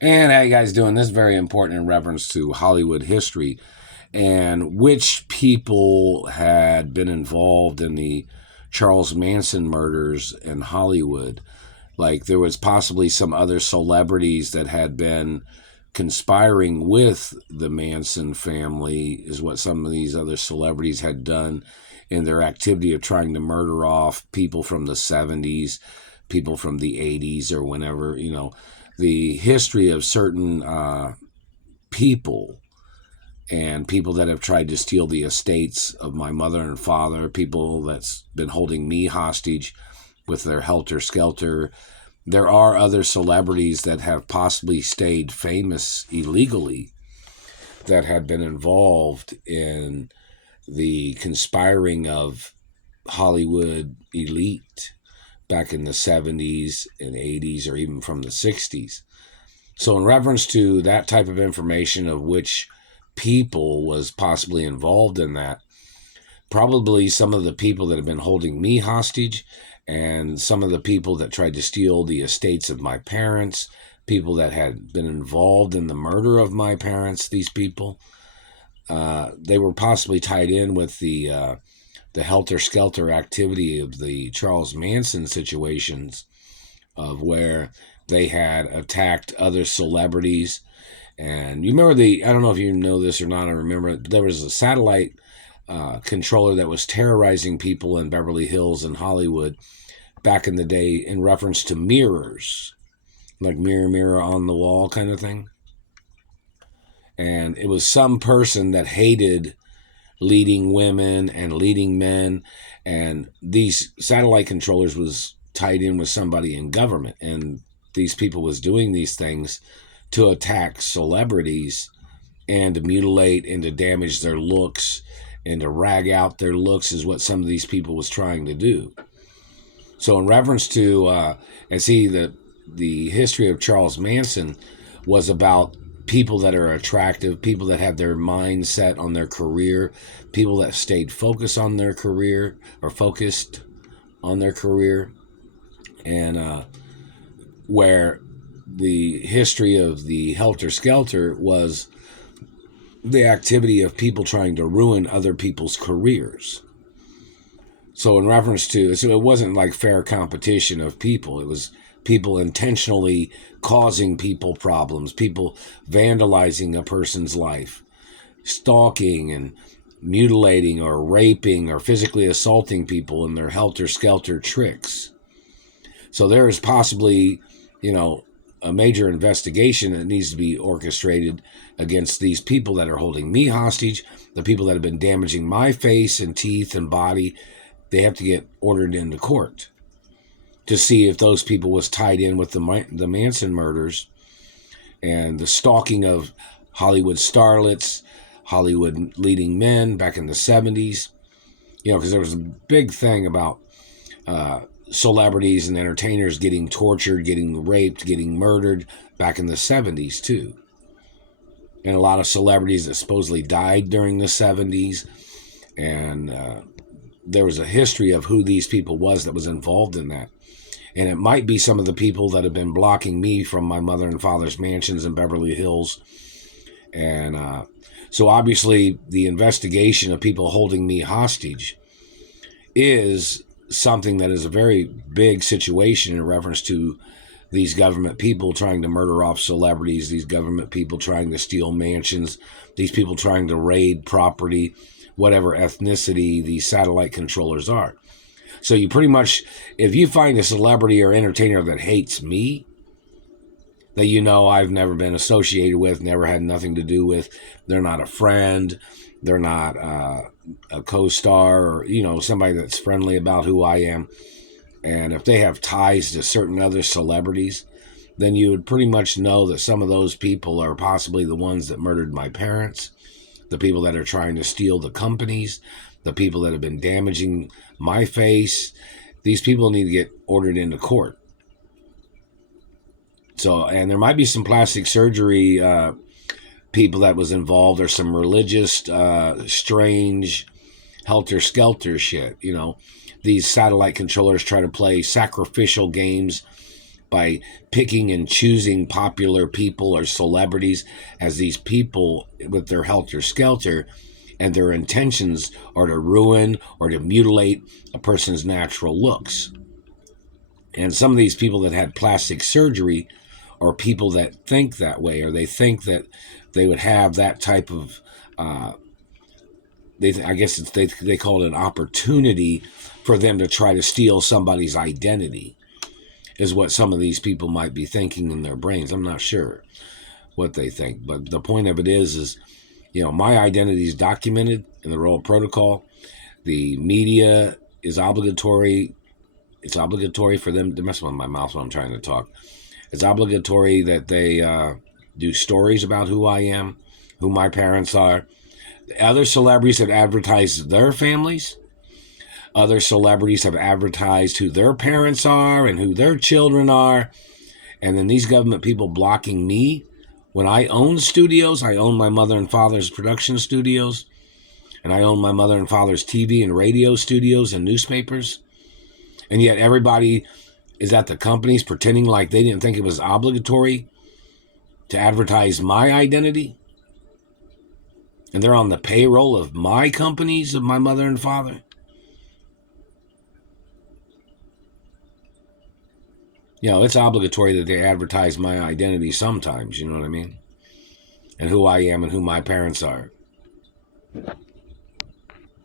And how you guys doing? This is very important in reference to Hollywood history and which people had been involved in the Charles Manson murders in Hollywood. Like there was possibly some other celebrities that had been conspiring with the Manson family, is what some of these other celebrities had done in their activity of trying to murder off people from the 70s, people from the 80s, or whenever, the history of certain people and people that have tried to steal the estates of my mother and father, people that's been holding me hostage with their helter skelter. There are other celebrities that have possibly stayed famous illegally that had been involved in the conspiring of Hollywood elite back in the 70s and 80s or even from the 60s. So, in reference to that type of information of which people was possibly involved in that, probably some of the people that have been holding me hostage and some of the people that tried to steal the estates of my parents, people that had been involved in the murder of my parents, these people, they were possibly tied in with the helter-skelter activity of the Charles Manson situations of where they had attacked other celebrities. And you remember I don't know if you know this or not, I remember it, but there was a satellite controller that was terrorizing people in Beverly Hills and Hollywood back in the day in reference to mirrors, like mirror, mirror on the wall kind of thing. And it was some person that hated leading women and leading men. And these satellite controllers was tied in with somebody in government. And these people was doing these things to attack celebrities and to mutilate and to damage their looks and to rag out their looks is what some of these people was trying to do. So in reference to, and see, the history of Charles Manson was about people that are attractive, people that have their mind set on their career, people that stayed focused on their career or focused on their career, and where the history of the helter skelter was the activity of people trying to ruin other people's careers. So in reference to, so it wasn't like fair competition of people. It was people intentionally causing people problems, people vandalizing a person's life, stalking and mutilating or raping or physically assaulting people in their helter-skelter tricks. So there is possibly, a major investigation that needs to be orchestrated against these people that are holding me hostage, the people that have been damaging my face and teeth and body. They have to get ordered into court to see if those people was tied in with the Manson murders and the stalking of Hollywood starlets, Hollywood leading men back in the 70s. Because there was a big thing about celebrities and entertainers getting tortured, getting raped, getting murdered back in the 70s too. And a lot of celebrities that supposedly died during the 70s. And there was a history of who these people was that was involved in that. And it might be some of the people that have been blocking me from my mother and father's mansions in Beverly Hills. And so obviously the investigation of people holding me hostage is something that is a very big situation in reference to these government people trying to murder off celebrities, these government people trying to steal mansions, these people trying to raid property, whatever ethnicity these satellite controllers are. So you pretty much, if you find a celebrity or entertainer that hates me, that I've never been associated with, never had nothing to do with, they're not a friend, they're not a co-star, or, somebody that's friendly about who I am, and if they have ties to certain other celebrities, then you would pretty much know that some of those people are possibly the ones that murdered my parents, the people that are trying to steal the companies, the people that have been damaging my face. These people need to get ordered into court. So, and there might be some plastic surgery people that was involved, or some religious, strange, helter-skelter shit. These satellite controllers try to play sacrificial games by picking and choosing popular people or celebrities as these people with their helter-skelter, and their intentions are to ruin or to mutilate a person's natural looks. And some of these people that had plastic surgery are people that think that way, or they think that they would have that type of, I guess they call it an opportunity for them to try to steal somebody's identity, is what some of these people might be thinking in their brains. I'm not sure what they think, but the point of it is, my identity is documented in the Royal Protocol. The media is obligatory. It's obligatory for them to mess with my mouth when I'm trying to talk. It's obligatory that they do stories about who I am, who my parents are. Other celebrities have advertised their families. Other celebrities have advertised who their parents are and who their children are. And then these government people blocking me. When I own studios, I own my mother and father's production studios, and I own my mother and father's TV and radio studios and newspapers. And yet everybody is at the companies pretending like they didn't think it was obligatory to advertise my identity. And they're on the payroll of my companies, of my mother and father. It's obligatory that they advertise my identity sometimes, you know what I mean? And who I am and who my parents are.